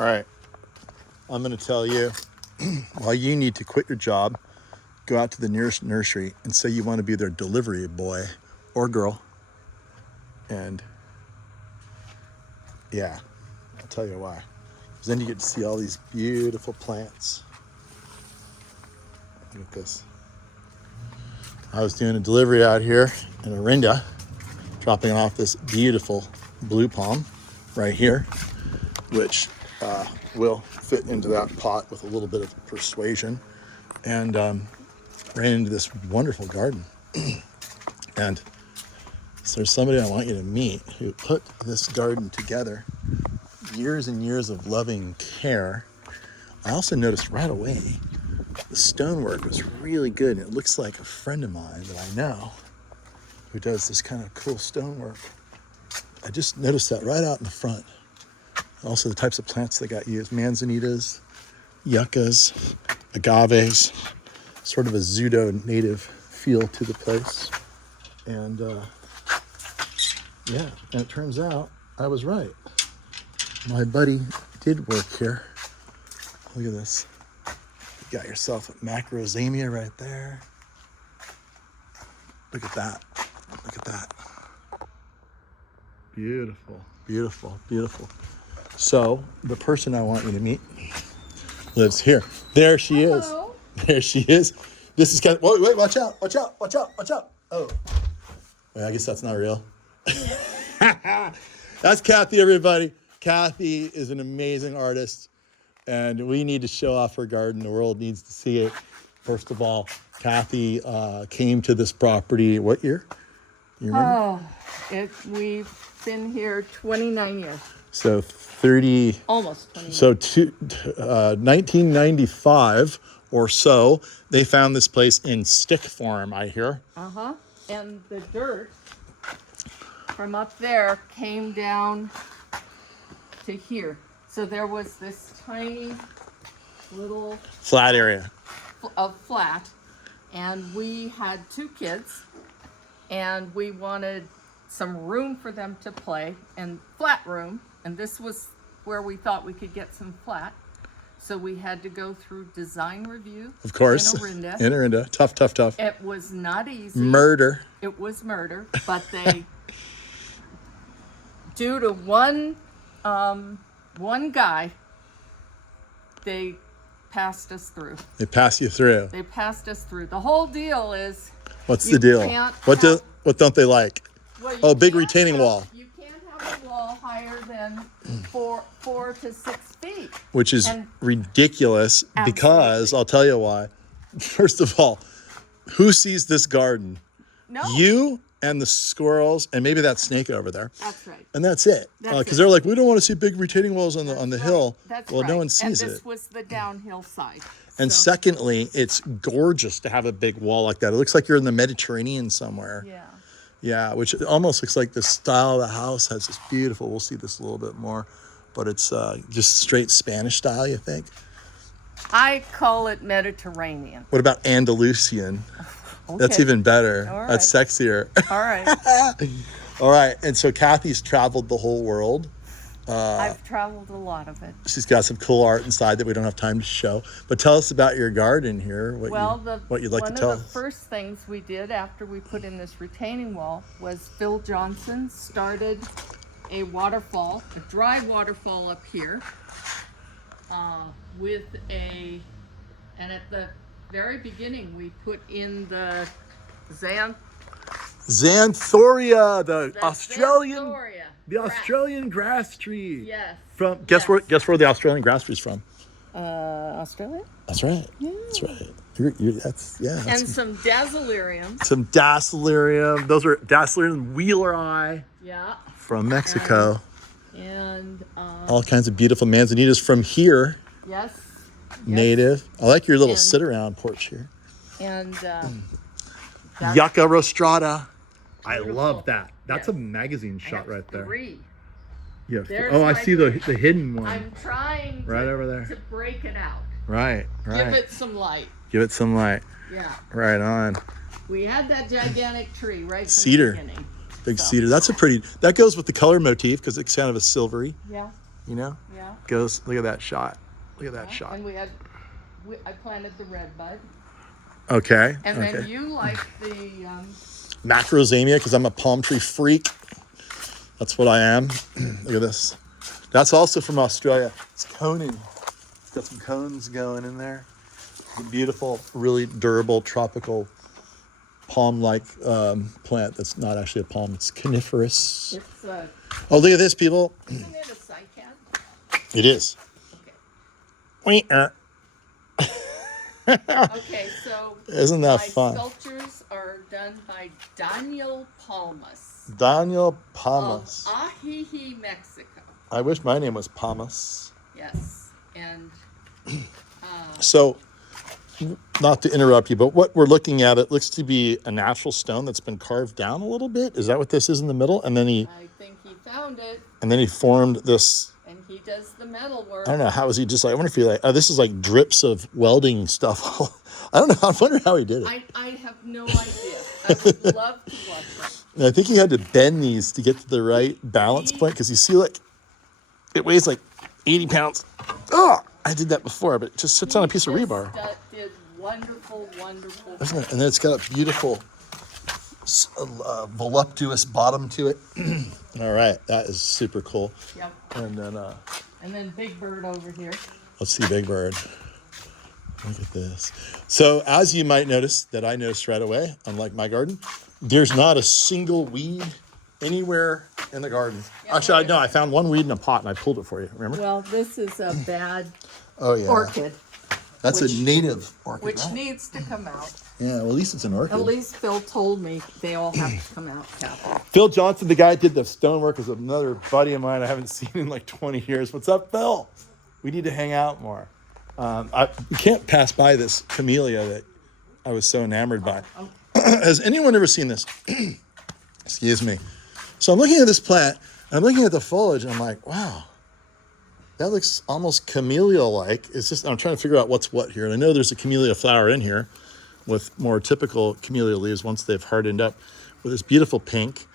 All right, I'm going to tell you why you need to quit your job, go out to the nearest nursery and say you want to be their delivery boy or girl. And yeah, I'll tell you why. Because then you get to see all these beautiful plants. Look at this. I was doing a delivery out here in Orinda, dropping off this beautiful blue palm right here, which will fit into that pot with a little bit of persuasion, and ran into this wonderful garden. And so there's somebody I want you to meet who put this garden together, years and years of loving care. I also noticed right away the stonework was really good, and it looks like a friend of mine that I know who does this kind of cool stonework. I just noticed that right out in the front. Also the types of plants that got used: manzanitas, yuccas, agaves, sort of a pseudo native feel to the place. And yeah, and it turns out I was right. My buddy did work here. Look at this. You got yourself a macrozamia right there. Look at that. Look at that. Beautiful, beautiful, beautiful. So the person I want you to meet lives here. There she Hello. is. There she is. This is kind of, wait, watch out, watch out, watch out, watch out. Oh, wait, I guess that's not real. That's Kathy, everybody. Kathy is an amazing artist, and we need to show off her garden. The world needs to see it. First of all, Kathy came to this property, what year? You remember? We've been here 29 years. So 30, Almost 29. so 1995 or so, they found this place in stick form, I hear. Uh-huh. And the dirt from up there came down to here. So there was this tiny little Flat area. flat, and we had 2 kids, and we wanted some room for them to play, and flat room, and this was where we thought we could get some flat. So we had to go through design review. Of course. In Orinda. In Orinda. Tough, tough, tough. It was not easy. Murder. It was murder, but they, due to one guy, they passed us through. They pass you through. They passed us through. The whole deal is, What's you the deal? can't What don't they like? well, you Oh, big can't retaining have- wall. You can't have a wall higher than 4 to 6 feet. Which is And- ridiculous, because Absolutely. I'll tell you why. First of all, who sees this garden? No. You and the squirrels and maybe that snake over there. That's right. And that's it. That's Because it. they're like, we don't want to see big retaining walls on the Right. hill. That's well, right. no one sees and it. this was the downhill side. And So, secondly, it's gorgeous to have a big wall like that. It looks like you're in the Mediterranean somewhere. yeah. Yeah, which almost looks like the style of the house has this beautiful, we'll see this a little bit more, but it's just straight Spanish style, you think? I call it Mediterranean. What about Andalusian? That's Okay. even better. All That's sexier. All right. All right, and so Kathy's traveled the whole world. I've traveled a lot of it. She's got some cool art inside that we don't have time to show. But tell us about your garden here, what you'd like to tell one of us. the first things we did after we put in this retaining wall was Phil Johnson started a waterfall, a dry waterfall up here, and at the very beginning we put in the Xanthoria, the Australian Xanthoria grass. grass. Grass tree. Yes. From guess where the Australian grass tree's from? Australia? That's right. Yeah. That's right. That's And some dazzlerium. some Dacelarium. Those are Dacelarium Wheeleri Yeah. from Mexico. And All kinds of beautiful manzanitas from here, yes. native. I like your little And- sit-around porch here. And Yucca rostrata. I Beautiful. love that. That's Yes. a magazine shot right there. 3. Yeah. There's Oh, I my see the hidden one. I'm trying Right over there. to break it out. Right. Give it some light. Give it some light. Yeah. Right on. We had that gigantic tree right from Cedar. the beginning. Big So- cedar. That goes with the color motif because it's kind of a silvery. Yeah. you know? Yeah. Goes, look at that shot. Look at that shot. And I planted the red bud. Okay. And okay. then you like the macrozamia, because I'm a palm tree freak. That's what I am. Look at this. That's also from Australia. It's coning. It's got some cones going in there. It's a beautiful, really durable, tropical palm-like plant that's not actually a palm. It's coniferous. it's Oh, look at this, people. isn't it a cycad? It is. Okay. Okay, Okay, so isn't that my fun? sculptures are done by Daniel Palmas Daniel of Palmas. Ajijic, Mexico. I wish my name was Palmas. Yes, and So, not to interrupt you, but what we're looking at, it looks to be a natural stone that's been carved down a little bit. Is that what this is in the middle? And then I think he found it, he formed this. and he does the metal work. I don't know, how is he just like, I wonder if he like, oh, this is like drips of welding stuff. I don't know. I wonder how he did it. I have no idea. I would love to watch it. And I think he had to bend these to get to the right balance point, because you see, like, it weighs like 80 pounds. Oh, I did that before, but it just sits on a piece of rebar. Did wonderful, wonderful. Isn't it? And then it's got a beautiful voluptuous bottom to it. All right, that is super cool. Yep. And then Big Bird over here. let's see Big Bird. Look at this. So as you might notice, that I noticed right away, unlike my garden, there's not a single weed anywhere in the garden. Yeah, Actually, I found one weed in a pot and I pulled it for you. Remember? Well, this is a bad Oh yeah. orchid, That's which- a native orchid. which right? needs to come out. Yeah, well, at least it's an orchid. At least Phil told me they all have to come out, Kathy. Phil Johnson, the guy who did the stonework, is another buddy of mine I haven't seen in like 20 years. What's up, Phil? We need to hang out more. You can't pass by this camellia that I was so enamored by. Has anyone ever seen this? Excuse me. So I'm looking at this plant, and I'm looking at the foliage, and I'm like, wow, that looks almost camellia-like. It's just, I'm trying to figure out what's what here. And I know there's a camellia flower in here with more typical camellia leaves once they've hardened up with this beautiful pink.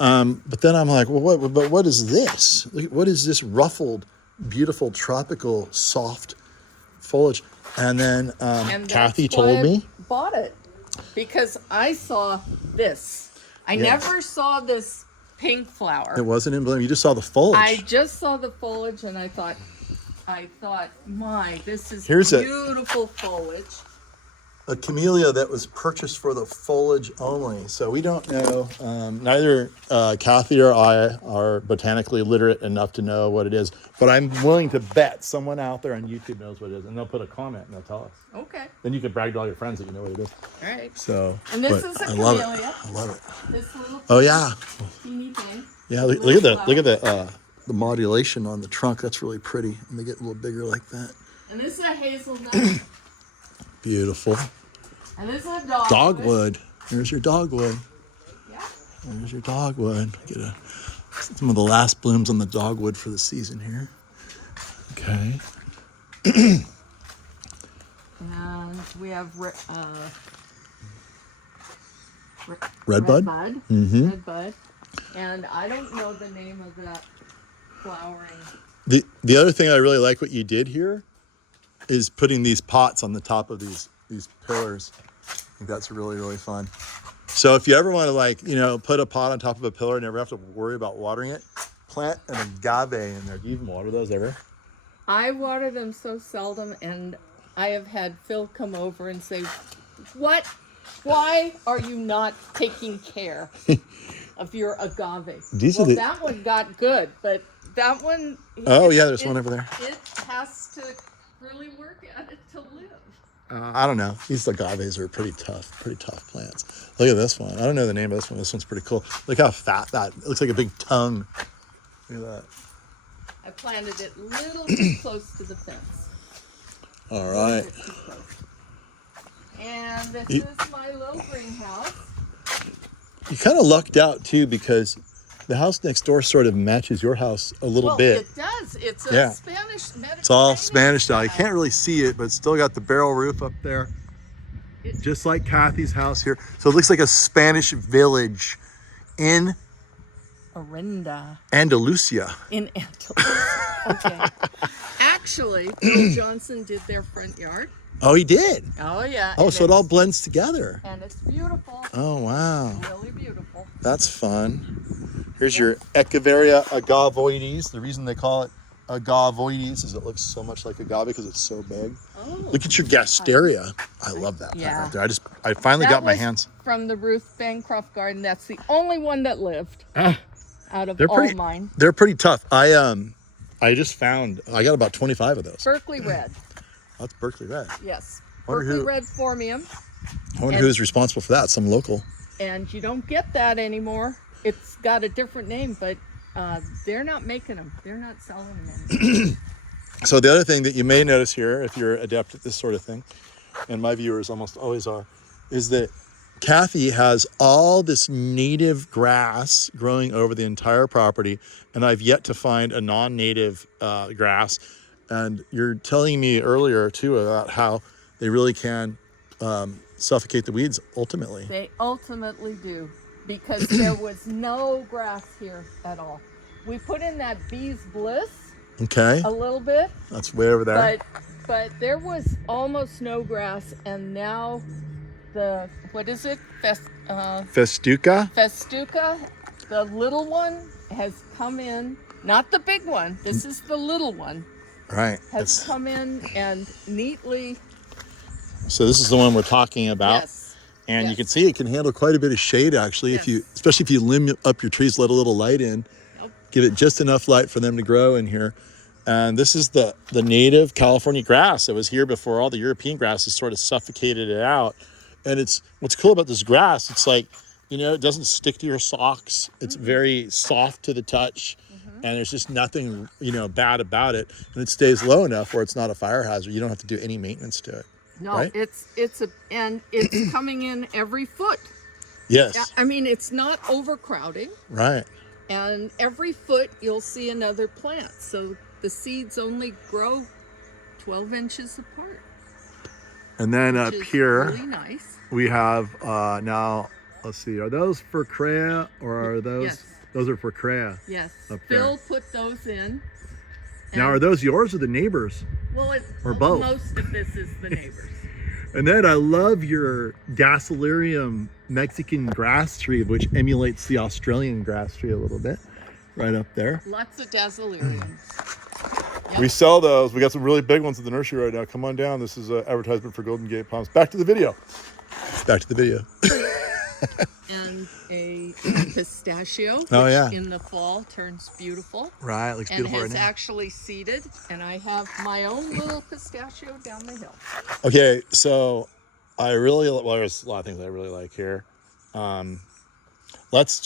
But then I'm like, well, what is this? What is this ruffled, beautiful, tropical, soft foliage? And then And Kathy that's why told I me. bought it because I saw this. I never saw this pink flower. It wasn't in bloom. You just saw the foliage. I just saw the foliage and I thought, my, this is Here's beautiful foliage. a camellia that was purchased for the foliage only. So we don't know. Neither Kathy or I are botanically literate enough to know what it is. But I'm willing to bet someone out there on YouTube knows what it is, and they'll put a comment and they'll tell us. Okay. Then you can brag to all your friends that you know what it is. All right. So. And this but is a I love camellia. it. I love it. This little Oh yeah. teeny thing. Yeah. Look at the modulation on the trunk. That's really pretty. And they get a little bigger like that. And this is a hazelnut. Beautiful. And this is a dogwood. Dogwood. There's your dogwood. Yeah. There's your dogwood. Get some of the last blooms on the dogwood for the season here. Okay. And we have red Redbud? Mm-hmm. Red bud. And I don't know the name of that flowering. The other thing I really like what you did here is putting these pots on the top of these pillars. I think that's really, really fun. So if you ever want to put a pot on top of a pillar and never have to worry about watering it, plant an agave in there. Do you even water those ever? I water them so seldom, and I have had Phil come over and say, "What? Why are you not taking care of your agave?" That one got good, but that one. Oh yeah, there's one over there. It has to really work at it to live. I don't know. These agaves are pretty tough plants. Look at this one. I don't know the name of this one. This one's pretty cool. Look how fat that. It looks like a big tongue. Look at that. I planted it a little too close to the fence. All right. And this is my little greenhouse. You kind of lucked out too, because the house next door sort of matches your house a little bit. It does. It's a Spanish Mediterranean. It's all Spanish style. You can't really see it, but it's still got the barrel roof up there. Just like Kathy's house here. So it looks like a Spanish village in Orinda. Andalusia. In Andalusia. Okay. Actually, Bill Johnson did their front yard. Oh, he did. Oh yeah. Oh, and so it all it's- blends together. And it's beautiful. Oh, wow. Really beautiful. That's fun. Here's your Echeveria agavoides. The reason they call it agavoides is it looks so much like agave because it's so big. Oh. Look at your gasteria. I love that plant Yeah. right there. I finally That got my was hands. from the Ruth Bancroft garden. That's the only one that lived out of They're all pretty. mine. They're pretty tough. I just found. I got about 25 of those. Berkeley red. That's Berkeley red. Yes. Wonder Berkeley who- red formium. I wonder And- who's responsible for that. Some local. And you don't get that anymore. It's got a different name, but they're not making them. They're not selling them anymore. So the other thing that you may notice here, if you're adept at this sort of thing, and my viewers almost always are, is that Kathy has all this native grass growing over the entire property, and I've yet to find a non-native grass. And you're telling me earlier too about how they really can suffocate the weeds ultimately. They ultimately do, because there was no grass here at all. We put in that bee's bliss Okay, a little bit, that's way over there. but there was almost no grass, and now the, what is it? Festuca. Festuca, the little one, has come in. Not the big one. This is the little one. Right. Has come in and neatly. So this is the one we're talking about. Yes. And you Yes. can see it can handle quite a bit of shade actually, if you, especially if you limb up your trees, let a little light in, give it just enough light for them to grow in here. And this is the native California grass that was here before all the European grasses sort of suffocated it out. And it's, what's cool about this grass, it's like, it doesn't stick to your socks. It's very soft to the touch. And there's just nothing, bad about it. And it stays low enough where it's not a fire hazard. You don't have to do any maintenance to it. No, right? it's coming in every foot. Yes. I mean, it's not overcrowding, Right. and every foot you'll see another plant. So the seeds only grow 12 inches apart. And then Which up is here, really nice. we have now, let's see, are those for Crea or are those? Yes. Those are for Crea. Yes, Up there. Phil put those in. Now, And- are those yours or the neighbors? Well, or both? Most of this is the neighbors. And then I love your Gasolarium Mexican grass tree, which emulates the Australian grass tree a little bit, right up there. Lots of dazzleriums. Yeah. We sell those. We got some really big ones at the nursery right now. Come on down. This is an advertisement for Golden Gate Palms. Back to the video. Back to the video. And a pistachio, which Oh, yeah. in the fall turns beautiful. Right, looks And beautiful has right now. actually seeded, and I have my own little pistachio down the hill. Okay, so I really, well, there's a lot of things I really like here. Let's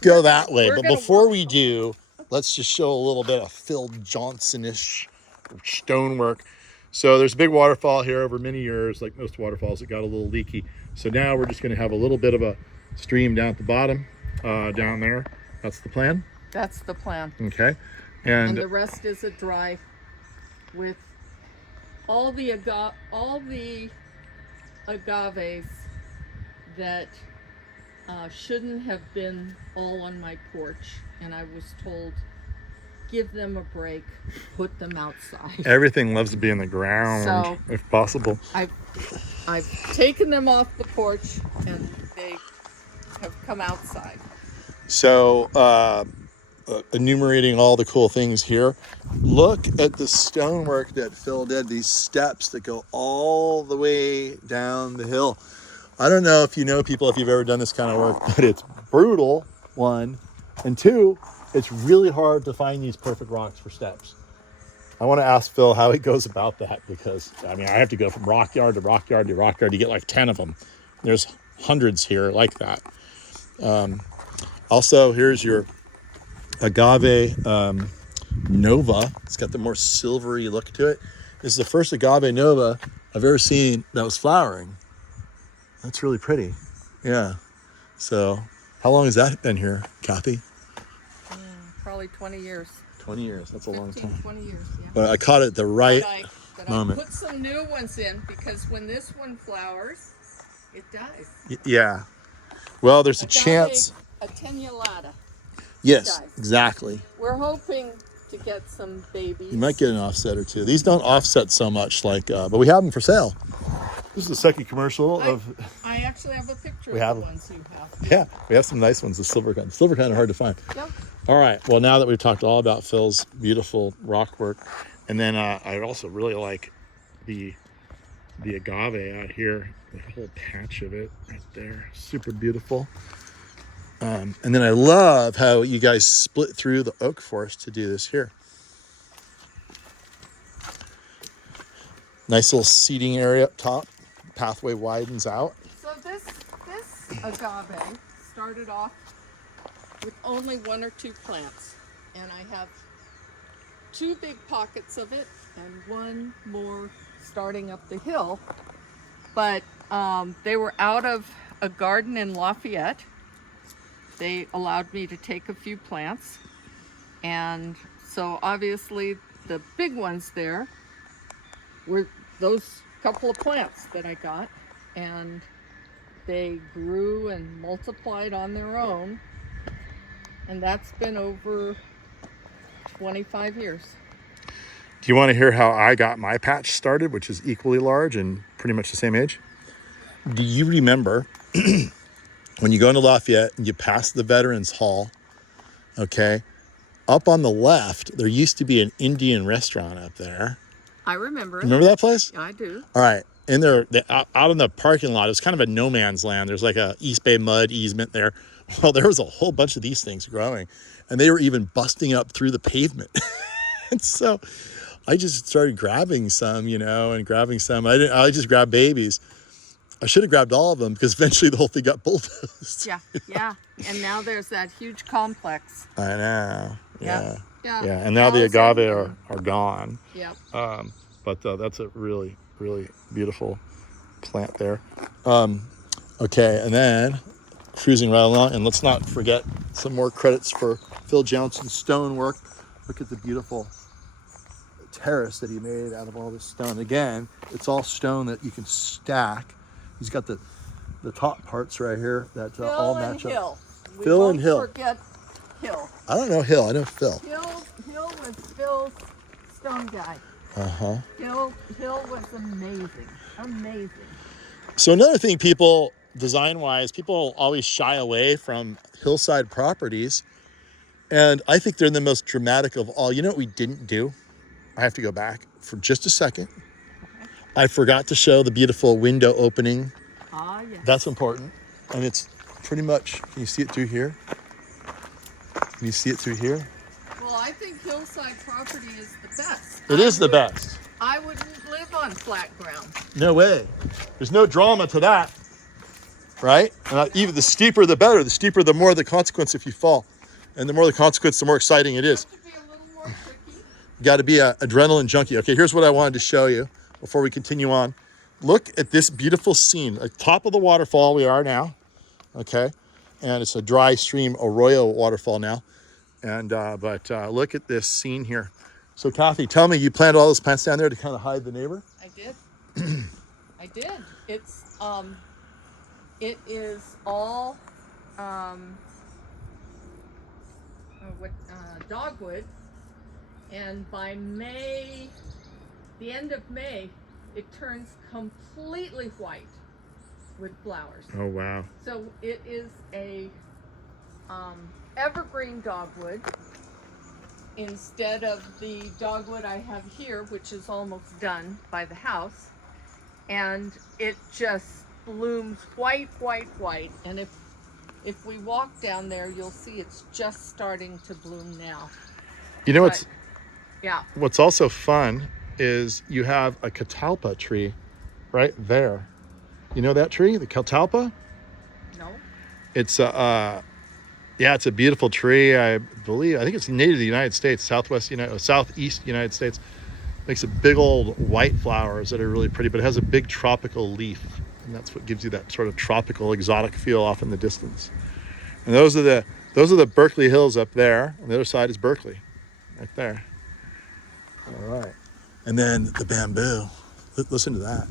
go that way. we're But gonna before walk we do, let's just show a little bit of Phil Johnson-ish stonework. So there's a big waterfall here over many years, like most waterfalls. It got a little leaky. So now we're just going to have a little bit of a stream down at the bottom, down there. That's the plan. That's the plan. Okay. And And the rest is a dry with all the agaves that shouldn't have been all on my porch. And I was told, give them a break, put them outside. everything loves to be in the ground, So- if possible. I've taken them off the porch, and they have come outside. So, enumerating all the cool things here. Look at the stonework that Phil did, these steps that go all the way down the hill. I don't know if you know people, if you've ever done this kind of work, but it's brutal, one. And two, it's really hard to find these perfect rocks for steps. I want to ask Phil how he goes about that, because, I mean, I have to go from rock yard to rock yard to rock yard to get like 10 of them. There's hundreds here like that. Also, here's your agave nova. It's got the more silvery look to it. This is the first agave nova I've ever seen that was flowering. That's really pretty. Yeah. So how long has that been here, Kathy? Probably 20 years. 20 years. That's a long 15, time. 20 years, yeah. But I caught it at the right But moment. I put some new ones in, because when this one flowers, it dies. Yeah. Well, there's a Agave chance. attenuata. Yes, dies. exactly. We're hoping to get some babies. You might get an offset or two. These don't offset so much, like, but we have them for sale. This is the second commercial of. I actually have a picture We of have the them. ones you have. Yeah, we have some nice ones. The silver kind. Silver kind are hard to find. Yep. All right. Well, now that we've talked all about Phil's beautiful rock work, and then I also really like the agave out here. The whole patch of it right there, super beautiful. And then I love how you guys split through the oak forest to do this here. Nice little seating area up top. Pathway widens out. So this agave started off with only 1 or 2 plants, and I have 2 big pockets of it and 1 more starting up the hill. But they were out of a garden in Lafayette. They allowed me to take a few plants, and so obviously the big ones there were those couple of plants that I got, and they grew and multiplied on their own, and that's been over 25 years. Do you want to hear how I got my patch started, which is equally large and pretty much the same age? Do you remember when you go into Lafayette and you pass the Veterans Hall, okay, up on the left, there used to be an Indian restaurant up there. I remember it. Remember that place? I do. All right. In there, out in the parking lot, it was kind of a no man's land. There's like a East Bay mud easement there. Well, there was a whole bunch of these things growing, and they were even busting up through the pavement. And so I just started grabbing some, and grabbing some. I just grabbed babies. I should have grabbed all of them because eventually the whole thing got bulldozed. Yeah. And now there's that huge complex. I know. Yeah. And now the agave are gone. Yep. But that's a really, really beautiful plant there. Okay, and then cruising right along, and let's not forget some more credits for Phil Johnson's stonework. Look at the beautiful terrace that he made out of all this stone. Again, it's all stone that you can stack. He's got the top parts right here that all match up. Phil and Hill. Forget Hill. I don't know Hill. I know Phil. Hill was Phil's stone guy. Hill was amazing. So another thing, people, design-wise, people always shy away from hillside properties, and I think they're the most dramatic of all. You know what we didn't do? I have to go back for just a second. I forgot to show the beautiful window opening. Ah, yes. That's important. And it's pretty much, can you see it through here? Can you see it through here? Well, I think hillside property is the best. It is the best. I wouldn't live on flat ground. No way. There's no drama to that, right? And even the steeper, the better. The steeper, the more the consequence if you fall. And the more the consequence, the more exciting it is. You have to be a little more tricky. You got to be an adrenaline junkie. Okay, here's what I wanted to show you before we continue on. Look at this beautiful scene. At top of the waterfall we are now, okay? And it's a dry stream arroyo waterfall now. And but look at this scene here. So Kathy, tell me, you planted all those plants down there to kind of hide the neighbor? I did. I did. It is all dogwood, and by May, the end of May, it turns completely white with flowers. Oh, wow. So it is a evergreen dogwood instead of the dogwood I have here, which is almost done by the house. And it just blooms white. And if we walk down there, you'll see it's just starting to bloom now. You know Yeah. what's also fun is you have a catalpa tree right there. You know that tree, the catalpa? No. It's it's a beautiful tree. I think it's native to the United States, southeast United States. Makes a big old white flowers that are really pretty, but it has a big tropical leaf, and that's what gives you that sort of tropical, exotic feel off in the distance. And those are the Berkeley Hills up there. On the other side is Berkeley, right there. All right, and then the bamboo. Listen to that.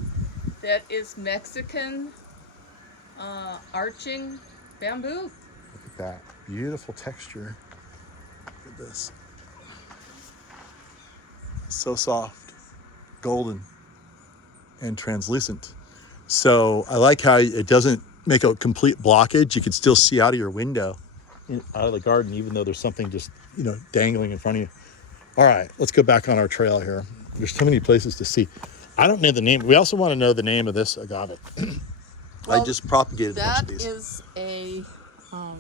That is Mexican arching bamboo. Look at that beautiful texture. Look at this. So soft, golden, and translucent. So I like how it doesn't make a complete blockage. You can still see out of your window, out of the garden, even though there's something just, dangling in front of you. All right, let's go back on our trail here. There's too many places to see. I don't know the name. We also want to know the name of this agave. Well, I just propagated a bunch that of these. is a, Oh,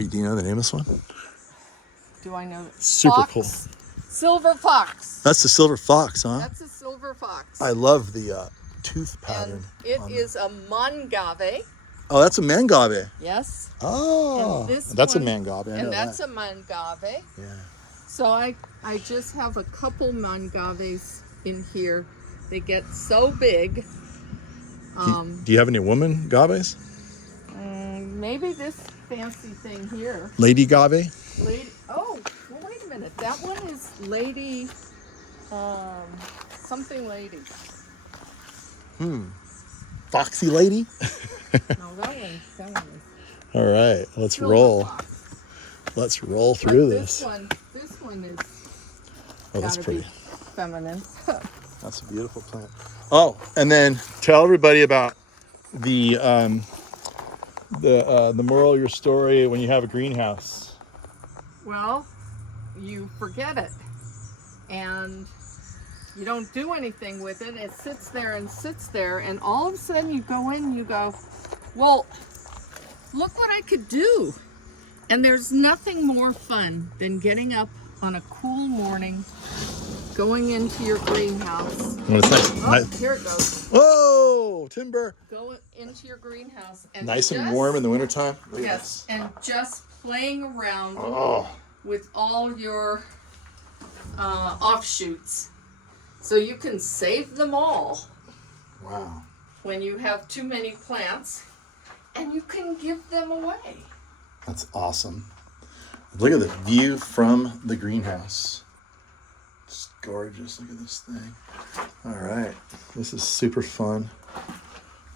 do you know the name of this one? do I know? Super Fox. cool. Silver fox. That's the silver fox, huh? That's a silver fox. I love the tooth pattern. And it is a mangave. Oh, that's a mangave. Yes. Oh, And this that's one, a mangave. I know and that's that. a mangave. Yeah. So I just have a couple mangaves in here. They get so big. Do you have any woman gaves? Maybe this fancy thing here. Lady gave? Lady. Oh, well, wait a minute. That one is lady. Something lady. Foxy lady? No, that one. All right, let's Silver roll. fox. Let's roll through But this. This one is. Oh, that's gotta pretty. be feminine. That's a beautiful plant. Oh, and then tell everybody about the moral of your story when you have a greenhouse. Well, you forget it, and you don't do anything with it. It sits there, and all of a sudden you go in and you go, well, look what I could do. And there's nothing more fun than getting up on a cool morning, going into your greenhouse. Well, it's nice. Oh, here it goes. Whoa, timber. Go into your greenhouse and Nice and just- warm in the wintertime. Look at Yes, this. and just playing around Oh, with all your offshoots, so you can save them all wow. when you have too many plants, and you can give them away. That's awesome. Look at the view from the greenhouse. It's gorgeous. Look at this thing. All right. This is super fun.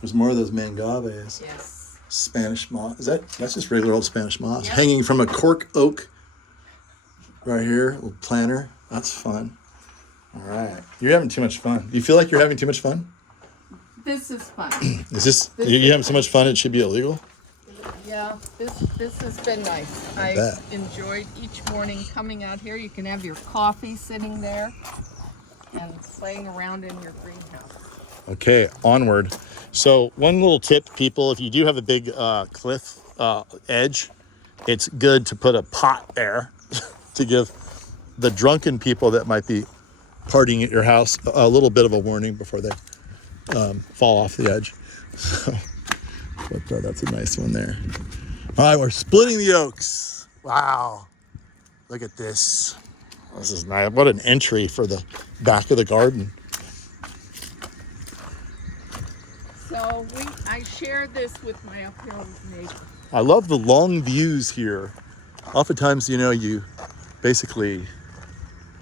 There's more of those mangaves. Yes. Spanish moss. That's just regular old Spanish moss. Yep. Hanging from a cork oak right here. A little planter. That's fun. All right. You're having too much fun. Do you feel like you're having too much fun? This is fun. Is this, you're having so much fun it should be illegal? Yeah, this has been nice. I bet. enjoyed each morning coming out here. You can have your coffee sitting there and playing around in your greenhouse. Okay, onward. So one little tip, people, if you do have a big cliff edge, it's good to put a pot there to give the drunken people that might be partying at your house a little bit of a warning before they fall off the edge. So, but that's a nice one there. All right, we're splitting the oaks. Wow, look at this. This is nice. What an entry for the back of the garden. So I shared this with my uphill neighbor. I love the long views here. Oftentimes, you basically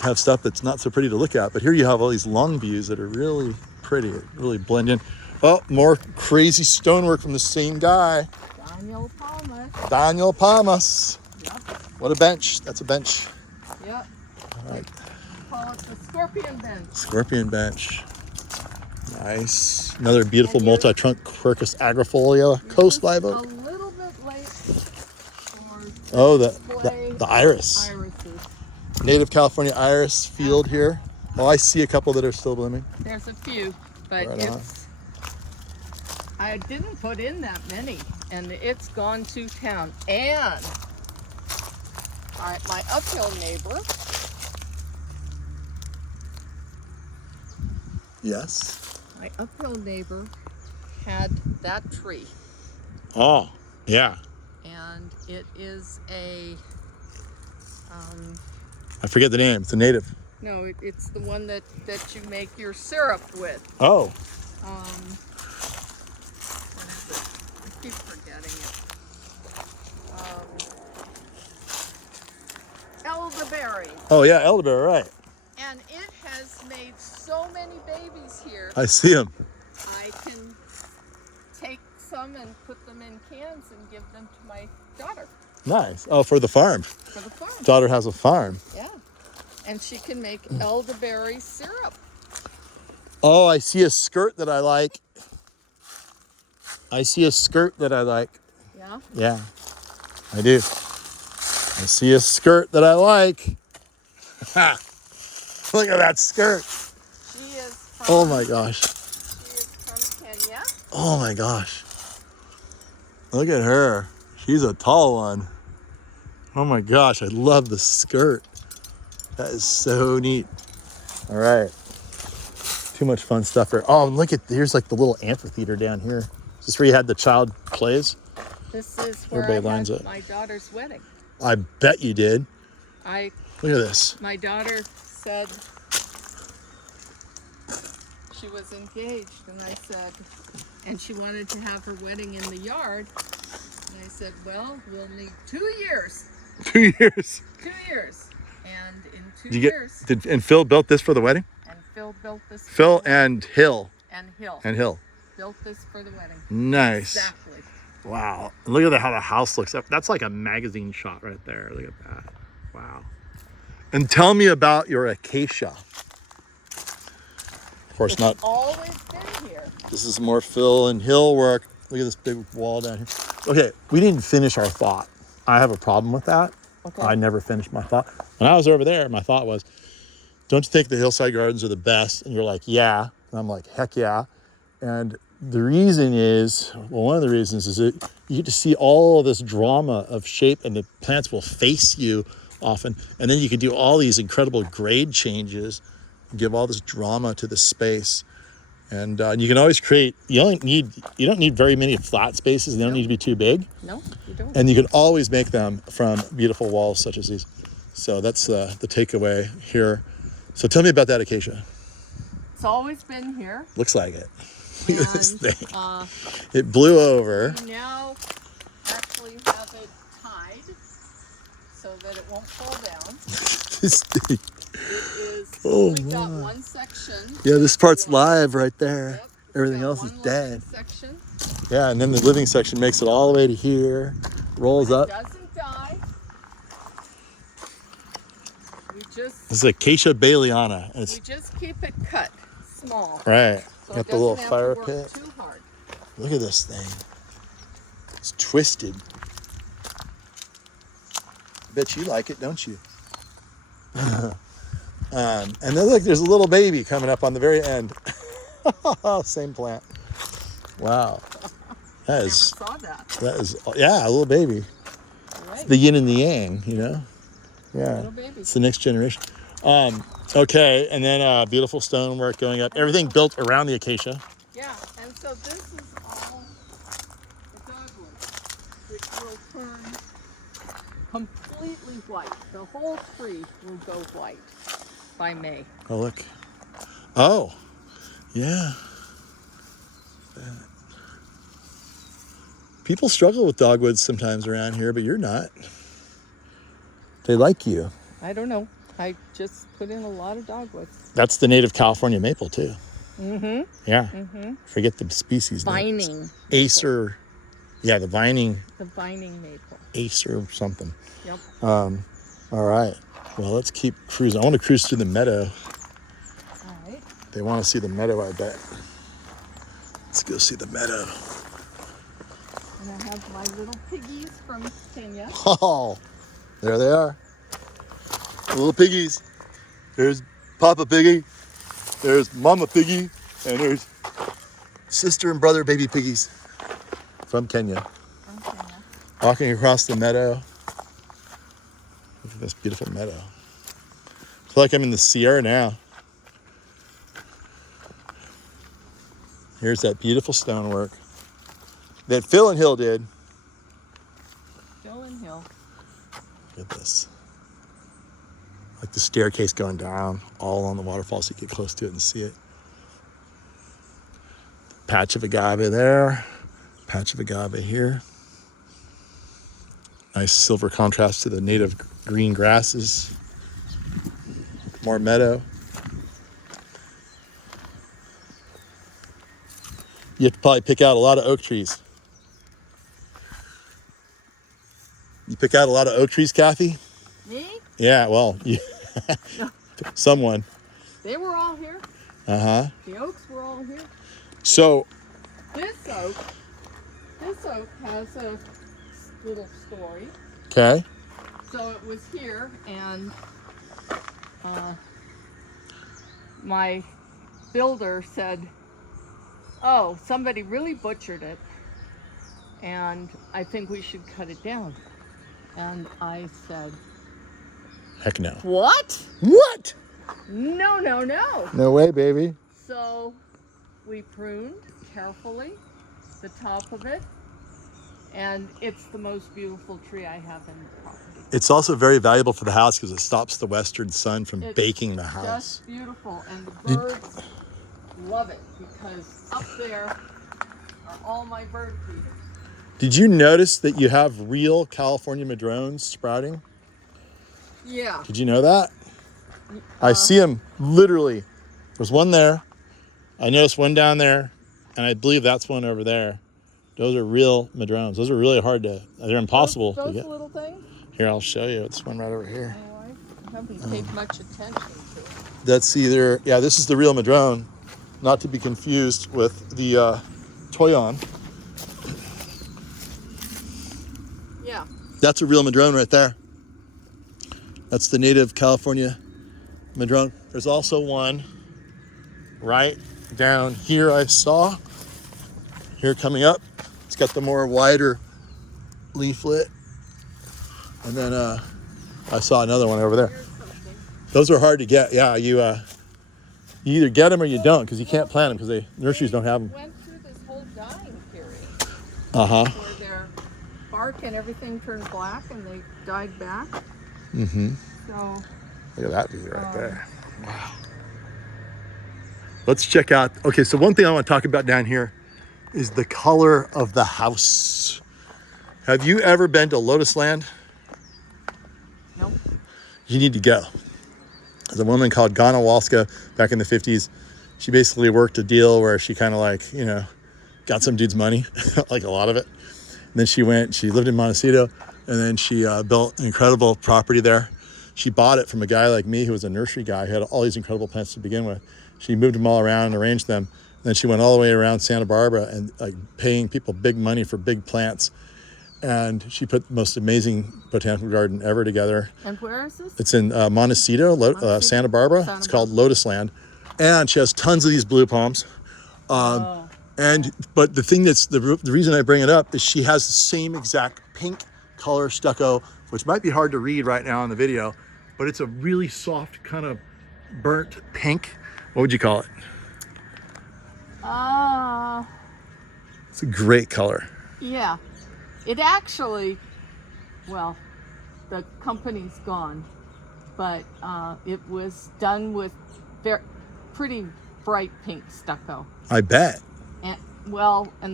have stuff that's not so pretty to look at, but here you have all these long views that are really pretty, really blend in. Oh, more crazy stonework from the same guy, Daniel Palmer. Daniel Palmas. Yep. What a bench. That's a bench. Yep. All right, Call it the scorpion bench. scorpion bench. Nice. Another beautiful And you're- multi-trunk Quercus agrifolia, coast live A oak. little bit late for Oh, display the iris. irises. Native California iris field here. Oh, I see a couple that are still blooming. There's a few, but Right on. I didn't put in that many, and it's gone to town. And my uphill neighbor, Yes. had that tree, Oh, yeah. and it is a I forget the name. It's a native. no, it's the one that you make your syrup with. Oh, What is it? I keep forgetting it. Elderberry. oh yeah, elderberry, right. And it has made so many babies here. I see them. I can take some and put them in cans and give them to my daughter Nice. Oh, for the farm. for the farm. Daughter has a farm. Yeah. and she can make elderberry syrup. Oh, I see a skirt that I like. I see a skirt that I like. Yeah? Yeah, I do. I see a skirt that I like. Ha! Look at that skirt. She is from, Oh my gosh. She is from Kenya. Oh my gosh. Look at her. She's a tall one. Oh my gosh, I love the skirt. That is so neat. All right. Too much fun stuff here. Oh, and look at, here's like the little amphitheater down here. Is this where you had the child plays? This is where Everybody I lines had up. my daughter's wedding. I bet you did. I Look at this. My daughter said she was engaged, and I said, and she wanted to have her wedding in the yard. And I said, well, we'll need 2 years. 2 years. 2 years. And in 2 Did you years. and Phil built this for the wedding? And Phil built this. Phil and Hill. And Hill. And Hill. Built this for the wedding. Nice. Exactly. Wow. And look at how the house looks. That's like a magazine shot right there. Look at that. Wow. And tell me about your acacia. Of course, It's not. always been here. This is more Phil and Hill work. Look at this big wall down here. Okay, we didn't finish our thought. I have a problem with that. Okay. I never finished my thought. When I was over there, my thought was, don't you think the Hillside Gardens are the best? And you're like, yeah. And I'm like, heck yeah. And the reason is, well, one of the reasons is that you get to see all of this drama of shape, and the plants will face you often. And then you can do all these incredible grade changes, give all this drama to the space. And you can always create, you don't need very many flat spaces. They don't need to be too big. No, you don't. And you can always make them from beautiful walls such as these. So that's the takeaway here. So tell me about that acacia. It's always been here. Looks like it. Look at this And, thing. It blew over. We now actually have it tied so that it won't fall down. This thing. It is, Oh, we've got my. one section. Yeah, this part's live right there. Yep, Everything we've got else is one dead. living section. Yeah, and then the living section makes it all the way to here, rolls But up. it doesn't die. We just This is acacia Baileyana. And we just keep it cut small. right. So Got it the little doesn't have fire to work pit. too hard. Look at this thing. It's twisted. Bet you like it, don't you? And then look, there's a little baby coming up on the very end. Same plant. Wow. That Never is, saw that. yeah, a little baby. Right. The yin and the yang, you know? Yeah. Little baby. It's the next generation. Okay, and then beautiful stonework going up. Everything built around the acacia. Yeah, and so this is all the dogwood, which will turn completely white. The whole tree will go white by May. Oh, look. Oh, yeah. People struggle with dogwoods sometimes around here, but you're not. They like you. I don't know. I just put in a lot of dogwoods. That's the native California maple, too. Mm-hmm. Yeah. Mm-hmm. Forget the species name. Vining. Acer. Yeah, the vining The vining maple. acer or something. Yep. All right. Well, let's keep cruising. I want to cruise through the meadow. All right. They want to see the meadow, I bet. Let's go see the meadow. And I have my little piggies from Kenya. Oh, there they are. Little piggies. There's Papa Piggy. There's Mama Piggy. And there's sister and brother baby piggies from Kenya. From Kenya. Walking across the meadow. Look at this beautiful meadow. I feel like I'm in the Sierra now. Here's that beautiful stonework that Phil and Hill did. Phil and Hill. Look at this. Like the staircase going down all along the waterfall so you get close to it and see it. Patch of agave there. Patch of agave here. Nice silver contrast to the native green grasses. More meadow. You have to probably pick out a lot of oak trees. You pick out a lot of oak trees, Kathy? Me? Yeah, well, Someone. They were all here. Uh-huh. The oaks were all here. So, This oak has a little story. okay. So it was here, and my builder said, "Oh, somebody really butchered it, and I think we should cut it down." And I said, Heck no. "What? What? No, no, no." No way, baby. So we pruned carefully the top of it, and it's the most beautiful tree I have in the property. It's also very valuable for the house because it stops the western sun from It's baking the house. Just beautiful, and the birds love it because up there are all my bird feeders. Did you notice that you have real California madrones sprouting? Yeah. Did you know that? I see them literally. There's one there. I noticed one down there, and I believe that's one over there. Those are real madrones. Those are really hard to, they're impossible Those to get. little things? Here, I'll show you. It's one right over here. Oh, I haven't paid much attention to it. That's either, yeah, this is the real madrone, not to be confused with the Toyon. Yeah. That's a real madrone right there. That's the native California madrone. There's also one right down here I saw. Here coming up. It's got the more wider leaflet. And then I saw another one over there. Here's something. Those are hard to get. Yeah, you either get them or you don't because you can't plant them because nurseries don't have them. Went through this whole dying period Uh-huh. where their bark and everything turned black and they died back. Mm-hmm. So Look at that view right there. Wow. Let's check out. Okay, so one thing I want to talk about down here is the color of the house. Have you ever been to Lotus Land? nope. You need to go. There's a woman called Ghana Walska back in the 50s. She basically worked a deal where she kind of like, got some dude's money, like a lot of it. And then she lived in Montecito, and then she built an incredible property there. She bought it from a guy like me who was a nursery guy who had all these incredible plants to begin with. She moved them all around and arranged them. And then she went all the way around Santa Barbara and like paying people big money for big plants. And she put the most amazing botanical garden ever together. And where is this? It's in Montecito, Santa Barbara. It's called Lotus Land. And she has tons of these blue palms. But the thing the reason I bring it up is she has the same exact pink color stucco, which might be hard to read right now in the video, but it's a really soft kind of burnt pink. What would you call it? It's a great color. Yeah. It actually, well, the company's gone, but it was done with pretty bright pink stucco. I bet. And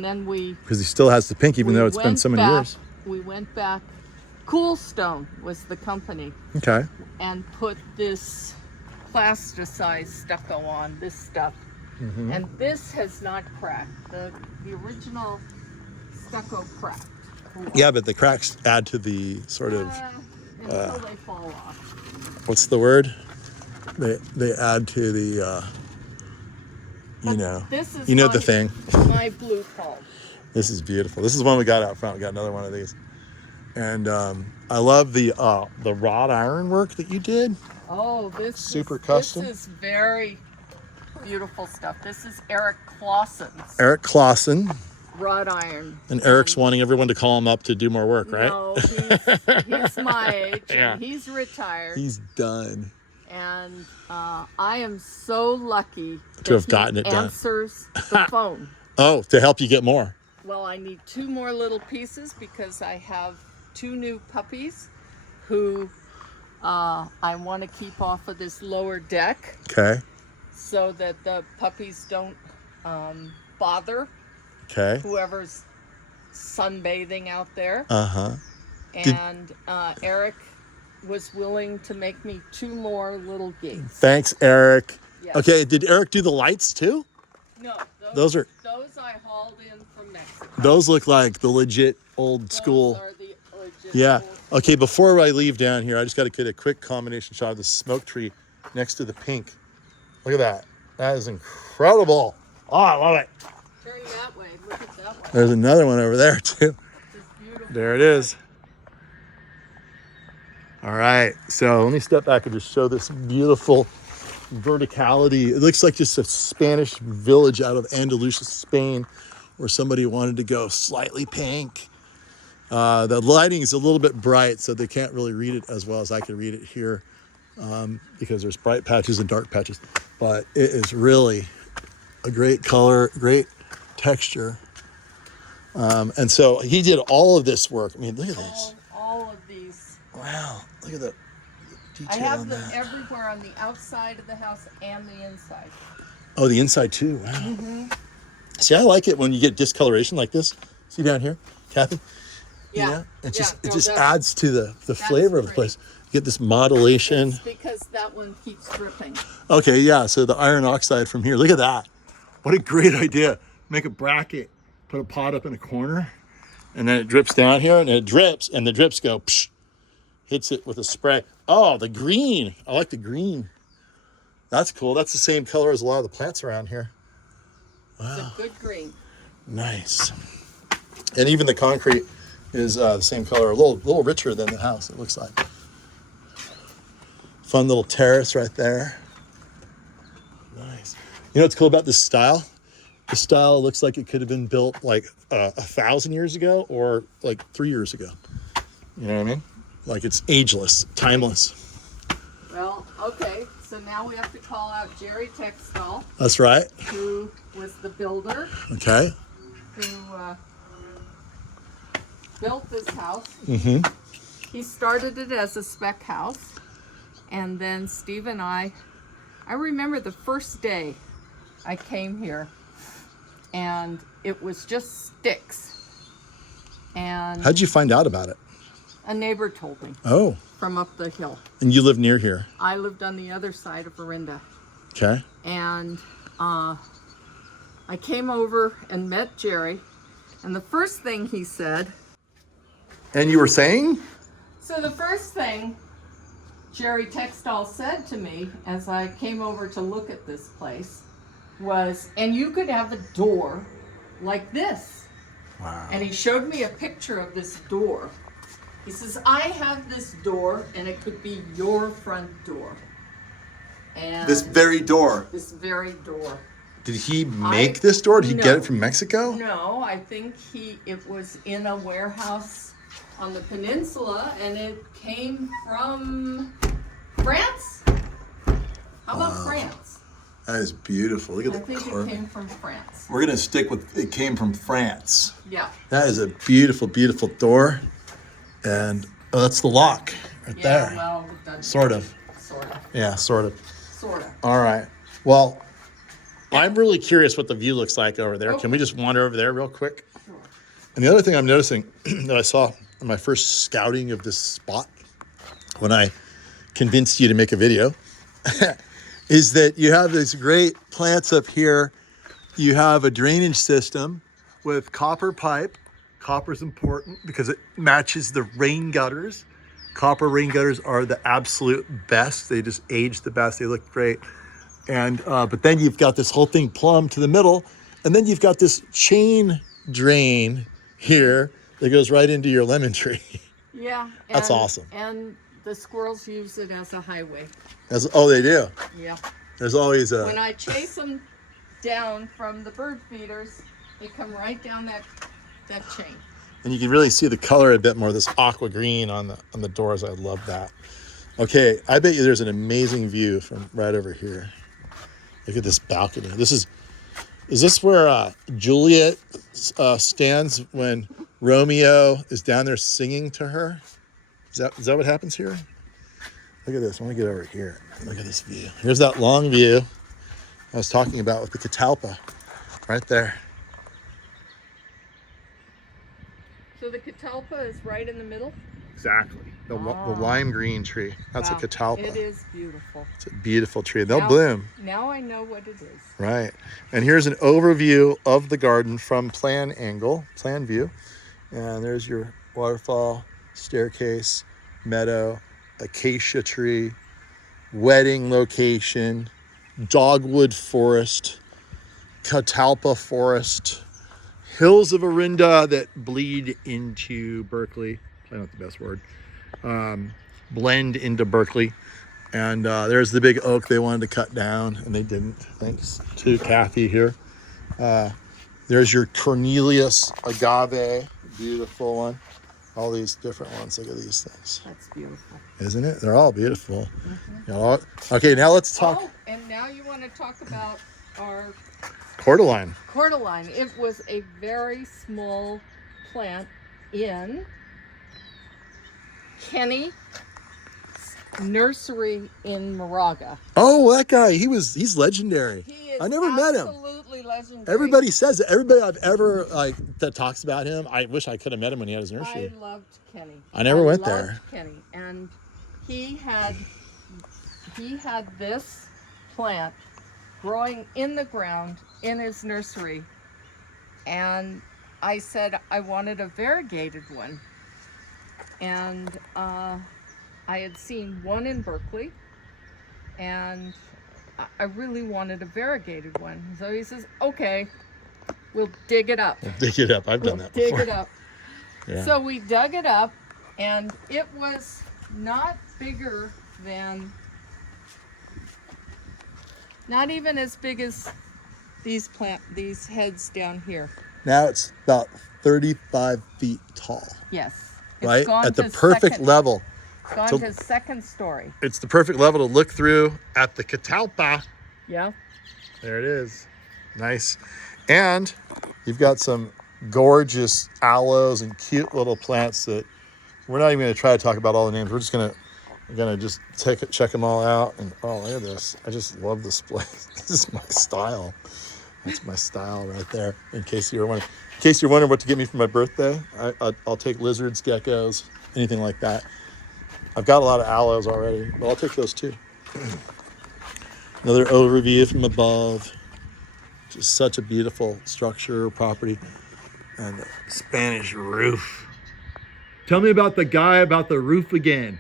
then because he still has the pink, even though it's been so many years. We went back. Cool Stone was the company. Okay. And put this plasticized stucco on this stuff. Mm-hmm. And this has not cracked. The original stucco cracked. Yeah, but the cracks add to the sort of until they fall off. What's the word? They add to the this is the thing. My blue palm. This is beautiful. This is one we got out front. We got another one of these. And I love the wrought iron work that you did. Oh, super custom. This is very beautiful stuff. This is Eric Clausen's. Eric Clausen. Wrought iron. And Eric's wanting everyone to call him up to do more work, right? No, he's my age. Yeah. And he's retired. He's done. And I am so lucky to have gotten it done. Answers the phone. Oh, to help you get more. Well, I need 2 more little pieces because I have 2 new puppies who I want to keep off of this lower deck. Okay. So that the puppies don't bother. Okay. Whoever's sunbathing out there. Uh-huh. And Eric was willing to make me 2 more little gigs. Thanks, Eric. Yes. Okay, did Eric do the lights too? No, those I hauled in from Mexico. Those look like the legit old school. Those are the legit yeah. old Okay, before I leave down here, I just got to get a quick combination shot of the smoke tree next to the pink. Look at that. That is incredible. Oh, I love it. Turn that way. Look at that one. There's another one over there too. This beautiful There it is. All right, so let me step back and just show this beautiful verticality. It looks like just a Spanish village out of Andalusia, Spain, where somebody wanted to go slightly pink. The lighting is a little bit bright, so they can't really read it as well as I can read it here, because there's bright patches and dark patches. But it is really a great color, great texture. And so he did all of this work. I mean, look at this. All of these. Wow, look at the detail I have on them that. everywhere on the outside of the house and the inside. Oh, the inside too. Wow. Mm-hmm. See, I like it when you get discoloration like this. See down here, Kathy? Yeah. You know? It just no, it just that- adds to the flavor of the pretty. place. You get this modulation. It's because that one keeps dripping. Okay, yeah. So the iron oxide from here. Look at that. What a great idea. Make a bracket, put a pot up in a corner, and then it drips down here, and it drips, and the drips go, psh, hits it with a spray. Oh, the green. I like the green. That's cool. That's the same color as a lot of the plants around here. It's a good green. Nice. And even the concrete is the same color, a little richer than the house, it looks like. Fun little terrace right there. Nice. You know what's cool about this style? The style looks like it could have been built like 1,000 years ago or like 3 years ago. You know what I mean? Like it's ageless, timeless. Well, okay. So now we have to call out Jerry Textall, That's right. who was the builder Okay. who built this house. Mm-hmm. He started it as a spec house, and then Steve and I remember the first day I came here, and it was just sticks. And How'd you find out about it? a neighbor told me Oh, from up the hill. and you live near here. I lived on the other side of Orinda, Okay. and I came over and met Jerry, and the first thing he said, And you were saying? so the first thing Jerry Textall said to me as I came over to look at this place was, and you could have a door like this. Wow. And he showed me a picture of this door. He says, I have this door, and it could be your front door. And This very door. this very door. Did he make this door? Did he get no. it from Mexico? No, I think it was in a warehouse on the peninsula, and it came from France. How about France? That is beautiful. Look I at the think it carving. came from France. We're gonna stick with it came from France. Yeah. That is a beautiful, beautiful door. And oh, that's the lock right Yeah, there. well, that's Sort of. Sort of. Yeah, sort of. Sort of. All right. Well, I'm really curious what the view looks like over there. Can we just wander over there real quick? Sure. And the other thing I'm noticing that I saw in my first scouting of this spot when I convinced you to make a video is that you have these great plants up here. You have a drainage system with copper pipe. Copper is important because it matches the rain gutters. Copper rain gutters are the absolute best. They just age the best. They look great. And but then you've got this whole thing plumbed to the middle, and then you've got this chain drain here that goes right into your lemon tree. Yeah. That's awesome. And the squirrels use it as a highway. Oh, they do. Yeah. There's always When a. I chase them down from the bird feeders, they come right down that chain. And you can really see the color a bit more. This aqua green on the doors. I love that. Okay, I bet you there's an amazing view from right over here. Look at this balcony. Is this where Juliet stands when Romeo is down there singing to her? Is that what happens here? Look at this. I want to get over here. Look at this view. Here's that long view I was talking about with the catalpa right there. So the catalpa is right in the middle? Exactly. The lime green tree. That's Wow, a catalpa. It is beautiful. It's a beautiful tree. They'll Now- bloom. Now I know what it is. Right. And here's an overview of the garden from plan view. And there's your waterfall staircase, meadow, acacia tree, wedding location, dogwood forest, catalpa forest, hills of Orinda that bleed into Berkeley. Probably not the best word. Blend into Berkeley. And there's the big oak they wanted to cut down, and they didn't, thanks to Kathy here. There's your Cornelius agave, beautiful one. All these different ones. Look at these things. That's beautiful. Isn't it? They're all beautiful. Okay, now let's talk. Oh, and now you want to talk about our Cordyline. cordyline. It was a very small plant in Kenny nursery in Moraga. Oh, that guy. He's legendary. He is I never met him. Absolutely legendary. Everybody says it. Everybody I've ever that talks about him. I wish I could have met him when he had his nursery. I loved Kenny. I never went loved there. Kenny, and he had this plant growing in the ground in his nursery, and I said I wanted a variegated one, and I had seen one in Berkeley, and I really wanted a variegated one. So he says, okay, we'll dig it up. Dig it up. I've done that before. Dig it up. Yeah. So we dug it up, and it was not bigger than, not even as big as these heads down here. Now it's about 35 feet tall. Yes. Right? At the perfect level. Gone to second story. It's the perfect level to look through at the catalpa. Yeah. There it is. Nice. And you've got some gorgeous aloes and cute little plants that we're not even going to try to talk about all the names. We're just going to just check them all out. And oh, look at this. I just love this place. This is my style. That's my style right there. In case you're wondering what to get me for my birthday, I'll take lizards, geckos, anything like that. I've got a lot of aloes already, but I'll take those too. Another overview from above. Just such a beautiful structure, property, and the Spanish roof. Tell me about the guy about the roof again.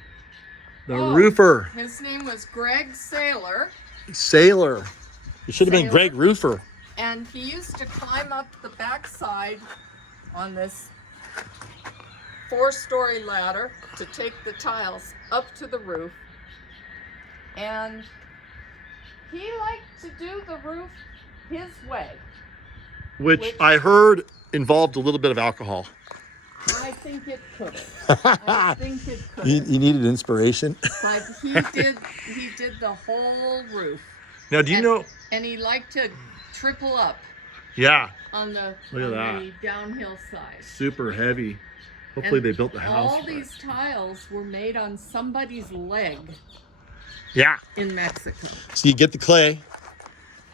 The roofer. His name was Greg Saylor. Sailor. It should have been Greg Roofer. And he used to climb up the backside on this 4-story ladder to take the tiles up to the roof. And he liked to do the roof his way. Which I heard involved a little bit of alcohol. I think it could have. I think it could have. You needed inspiration. But he did the whole roof. Now, do you know? And he liked to triple up. Yeah. On the downhill side. Super heavy. Hopefully they built the house. All these tiles were made on somebody's leg. Yeah. In Mexico. So you get the clay,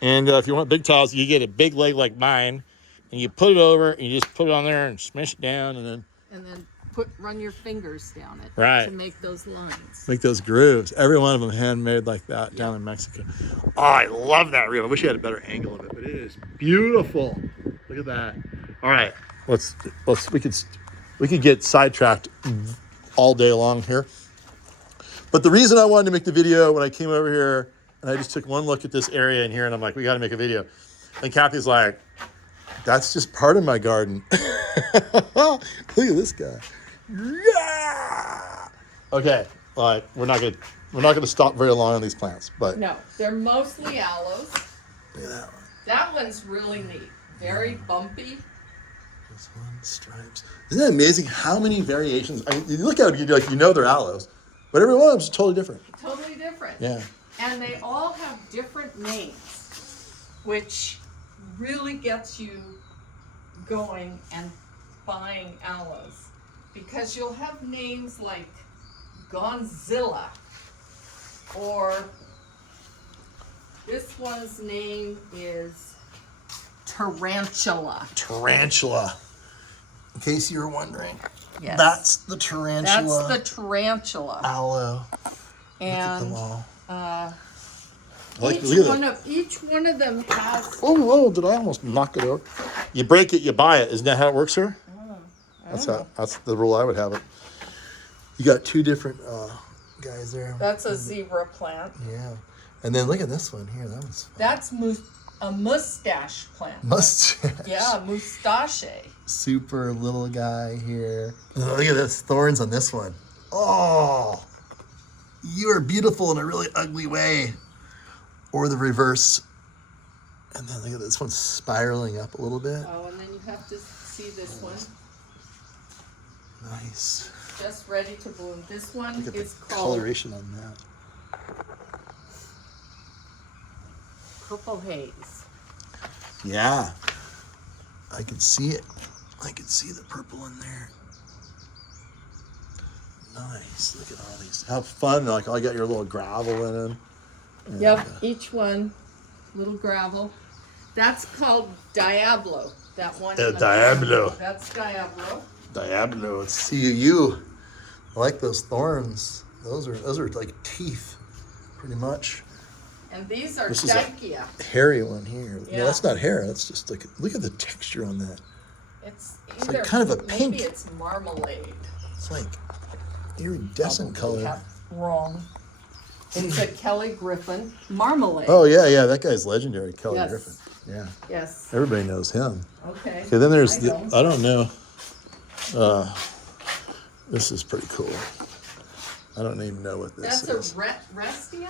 and if you want big tiles, you get a big leg like mine, and you put it over, and you just put it on there and smash it down, and then run your fingers down it. Right. To make those lines. Make those grooves. Every one of them handmade like that down in Mexico. Oh, I love that roof. I wish you had a better angle of it, but it is beautiful. Look at that. All right, we could get sidetracked all day long here. But the reason I wanted to make the video when I came over here and I just took one look at this area in here and I'm like, we got to make a video. And Kathy's like, that's just part of my garden. Look at this guy. Yeah. Okay. All right. We're not gonna stop very long on these plants, but no, they're mostly aloes. Look at that one. That one's really neat. Very bumpy. This one, stripes. Isn't it amazing how many variations? I mean, you look at them, you're like, they're aloes, but every one of them is totally different. Totally different. Yeah. And they all have different names, which really gets you going and buying aloes, because you'll have names like Gonzilla, or this one's name is Tarantula. Tarantula. In case you were wondering. Yes. That's the tarantula. That's the tarantula. Aloe. And look at them all. Each one of them has. Oh, did I almost knock it over? You break it, you buy it. Isn't that how it works here? That's the rule I would have it. You got two different guys there. That's a zebra plant. Yeah. And then look at this one here. That was fun. That's a mustache plant. Mustache. Yeah, mustache. Super little guy here. Oh, look at this thorns on this one. Oh, you are beautiful in a really ugly way. Or the reverse. And then look at this one spiraling up a little bit. Oh, and then you have to see this one. Nice. Just ready to bloom. This one Look at is the called coloration on that. Purple Haze. Yeah. I can see it. I can see the purple in there. Nice. Look at all these. How fun. Like, I got your little gravel in them. And, Yep, each one, little gravel. That's called Diablo. That one. Diablo. That's Diablo. Diablo. It's CUU. I like those thorns. Those are like teeth, pretty much. And these are This is Dichia. Hairy one here. Yeah. No, that's not hair. That's just like, look at the texture on that. It's like either kind of a pink. Maybe it's marmalade. It's like iridescent Probably color. wrong. It's a Kelly Griffin marmalade. Oh yeah, that guy's legendary, Kelly Yes. Griffin. Yeah, Yes. everybody knows him. Okay. Okay, then there's I I don't know. This is pretty cool. I don't even know what this That's is. a Restia?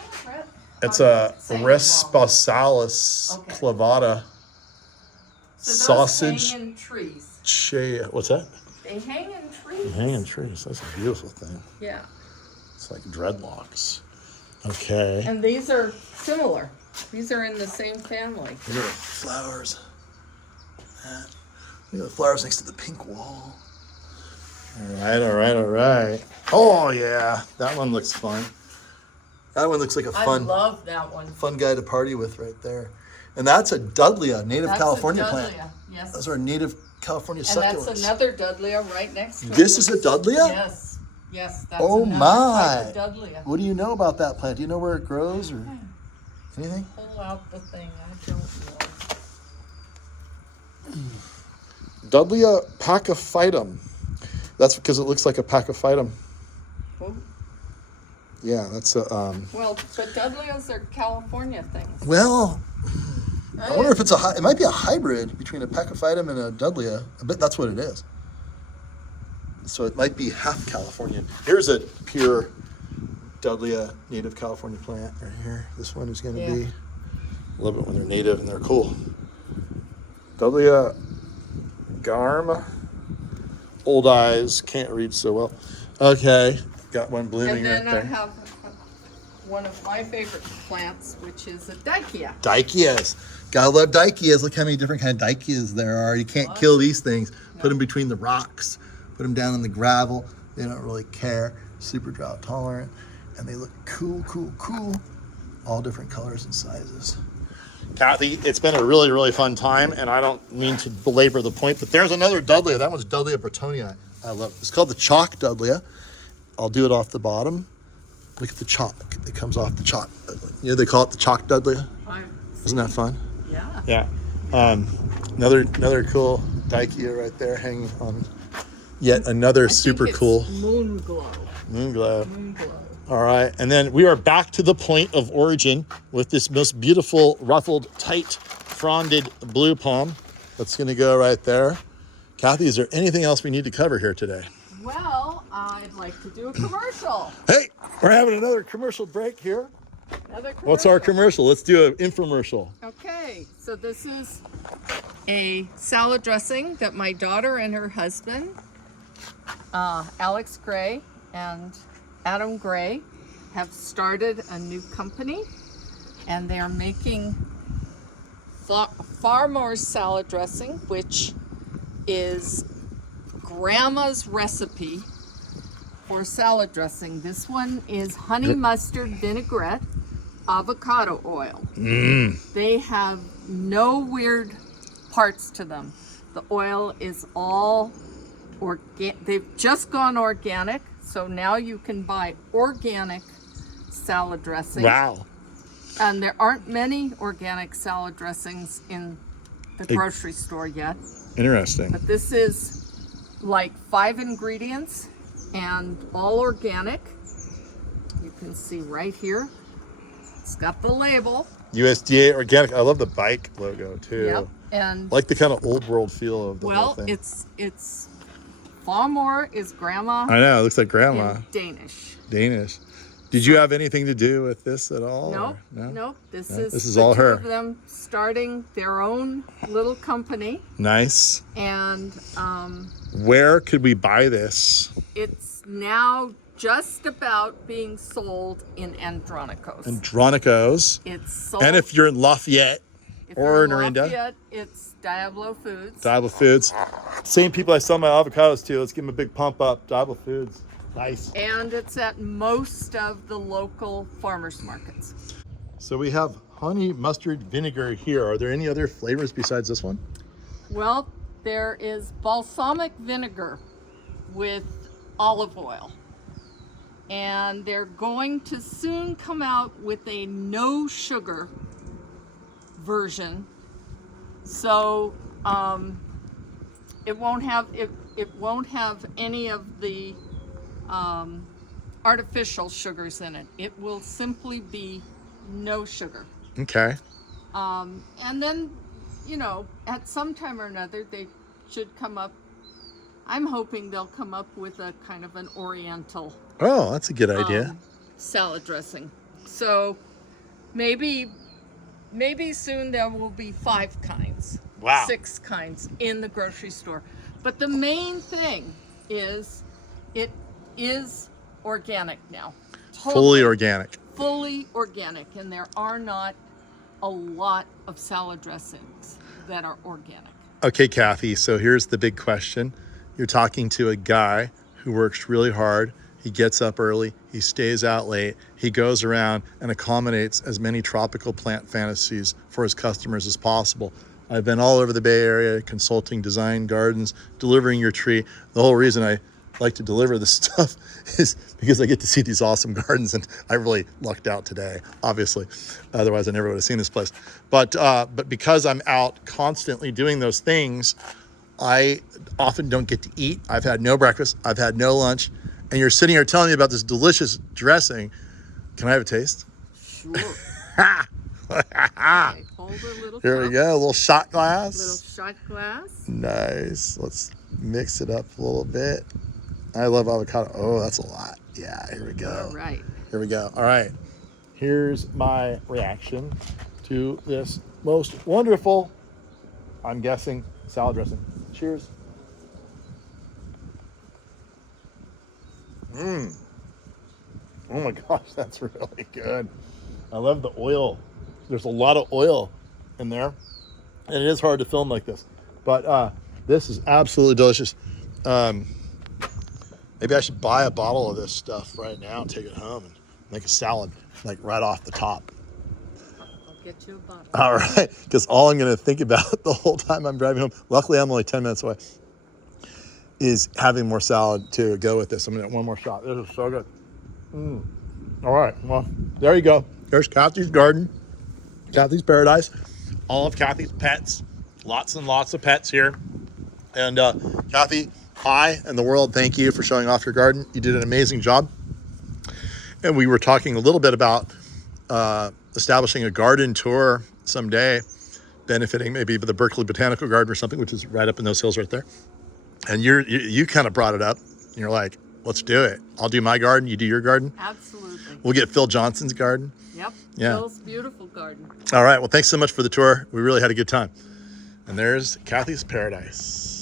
It's a Saying it wrong. Resposalis Okay. clavata So those sausage. hang in trees. What's that? They hang in trees. Hanging trees. That's a beautiful thing. Yeah. It's like dreadlocks. Okay. And these are similar. These are in the same family. Look at the flowers. Look at the flowers next to the pink wall. All right. Oh yeah, that one looks fun. That one looks like a I love that one. fun guy to party with right there. And that's a Dudleya, native That's California a plant. Dudleya. Yes. Those are native California And succulents. that's another Dudleya right next to it. This is a Dudleya? Yes. Yes. That's Oh another my! type of Dudleya. What do you know about that plant? Do you know where it grows or anything? Pull out the thing. I don't know. Dudleya pachyphytum. That's because it looks like a pachyphytum. Oh. Yeah, that's a. Well, but Dudleyas are California things. Well, I wonder if it's it might be a hybrid between a pachyphytum and a Dudleya. I bet that's what it is. So it might be half Californian. Here's a pure Dudleya native California plant right here. This one is going to be. I love it when they're native and they're cool. Dudleya Garm. Old eyes, can't read so well. Okay, got one blooming And then right there. I have one of my favorite plants, which is a Dichia. Daikias. Gotta love Daikias. Look how many different kind of Daikias there are. You can't kill these things. Put them between the rocks. Put them down in the gravel. They don't really care. Super drought tolerant. And they look cool. All different colors and sizes. Kathy, it's been a really, really fun time, and I don't mean to belabor the point, but there's another Dudleya. That one's Dudleya Bretonii. I love it. It's called the chalk Dudleya. I'll do it off the bottom. Look at the chalk that comes off the chalk. You know, they call it the chalk Dudleya. Isn't that fun? Yeah. Yeah. Another cool Daikia right there hanging on yet another super cool Moon glow. moon glow. All right, and then we are back to the point of origin with this most beautiful ruffled, tight, fronded blue palm. That's going to go right there. Kathy, is there anything else we need to cover here today? Well, I'd like to do a commercial. Hey, we're having another commercial break here. Another commercial. What's our commercial? Let's do an infomercial. Okay, so this is a salad dressing that my daughter and her husband, Alex Gray and Adam Gray, have started a new company, and they are making Farmer's salad dressing, which is Grandma's recipe for salad dressing. This one is honey mustard vinaigrette, avocado oil. They have no weird parts to them. The oil is all organic. They've just gone organic, so now you can buy organic salad dressing. Wow. And there aren't many organic salad dressings in the grocery store yet. Interesting. But this is like 5 ingredients and all organic. You can see right here, it's got the label. USDA organic. I love the bike logo too. Yep, and I like the kind of old world feel of the whole well, thing. it's Farmore is grandma I know, it looks like grandma. in Danish. Danish. Did you have anything to do with this at all? Nope, or no? nope. This No? is This is the all two her. of them starting their own little company, Nice. and Where could we buy this? it's now just about being sold in Andronicos. Andronicos. It's sold. And if you're in Lafayette if or you're in Narinda, Lafayette, it's Diablo Foods. Diablo Foods. Same people I sell my avocados to. Let's give them a big pump up. Diablo Foods. Nice. And it's at most of the local farmers markets. So we have honey mustard vinegar here. Are there any other flavors besides this one? Well, there is balsamic vinegar with olive oil. And they're going to soon come out with a no sugar version. So it won't have any of the artificial sugars in it. It will simply be no sugar. Okay. And then, at some time or another, they should come up. I'm hoping they'll come up with a kind of an oriental Oh, that's a good idea. salad dressing. So maybe soon there will be 5 kinds. Wow. 6 kinds in the grocery store. But the main thing is it is organic now. Fully organic. Fully organic, and there are not a lot of salad dressings that are organic. Okay, Kathy, so here's the big question. You're talking to a guy who works really hard. He gets up early, he stays out late, he goes around and accommodates as many tropical plant fantasies for his customers as possible. I've been all over the Bay Area consulting design gardens, delivering your tree. The whole reason I like to deliver this stuff is because I get to see these awesome gardens, and I really lucked out today, obviously. Otherwise, I never would have seen this place. But because I'm out constantly doing those things, I often don't get to eat. I've had no breakfast. I've had no lunch. And you're sitting here telling me about this delicious dressing. Can I have a taste? Sure. Okay, hold a little Here we cup, go, a little shot glass. little shot glass. Nice. Let's mix it up a little bit. I love avocado. Oh, that's a lot. Yeah, here we go. All right. Here we go. All right. Here's my reaction to this most wonderful, I'm guessing, salad dressing. Cheers. Oh my gosh, that's really good. I love the oil. There's a lot of oil in there, and it is hard to film like this, but this is absolutely delicious. Maybe I should buy a bottle of this stuff right now and take it home and make a salad, like right off the top. I'll get you a bottle. All right, because all I'm going to think about the whole time I'm driving home, luckily I'm only 10 minutes away, is having more salad to go with this. I'm going to get one more shot. This is so good. All right, well, there you go. There's Kathy's garden, Kathy's paradise, all of Kathy's pets, lots and lots of pets here. And Kathy, I and the world thank you for showing off your garden. You did an amazing job. And we were talking a little bit about establishing a garden tour someday, benefiting maybe the Berkeley Botanical Garden or something, which is right up in those hills right there. And you kind of brought it up. And you're like, let's do it. I'll do my garden. You do your garden. Absolutely. We'll get Phil Johnson's garden. Yep. Yeah. Phil's beautiful garden. All right. Well, thanks so much for the tour. We really had a good time. And there's Kathy's paradise.